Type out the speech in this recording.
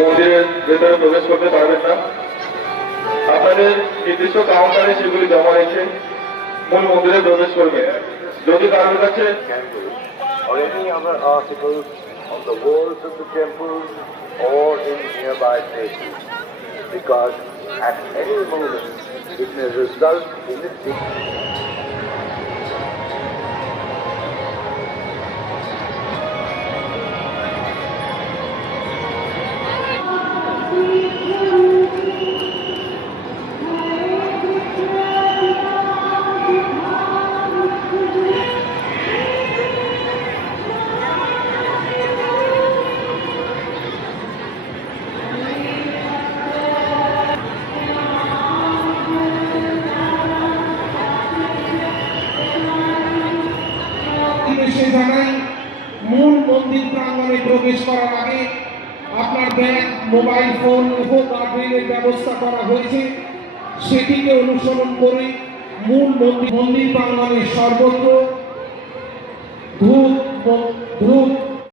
মন্দিরের ভেতরে প্রবেশ করতে পারবেন না। আপনাদের নির্দিষ্ট কাউন্টারে সেগুলি জমা রেখে মূল মন্দিরে প্রবেশ করবেন। যদি কারোর কাছে or any other articles on the walls of the temple or in nearby places, because at any moment it may result in a জানাই মূল মন্দির প্রাঙ্গণে প্রবেশ করার আগে আপনার ব্যাগ, মোবাইল ফোন ও গার্ডরেলের ব্যবস্থা করা হয়েছে। সেটিকে অনুসরণ করে মূল মন্দির প্রাঙ্গণে সর্বত্র ধূপ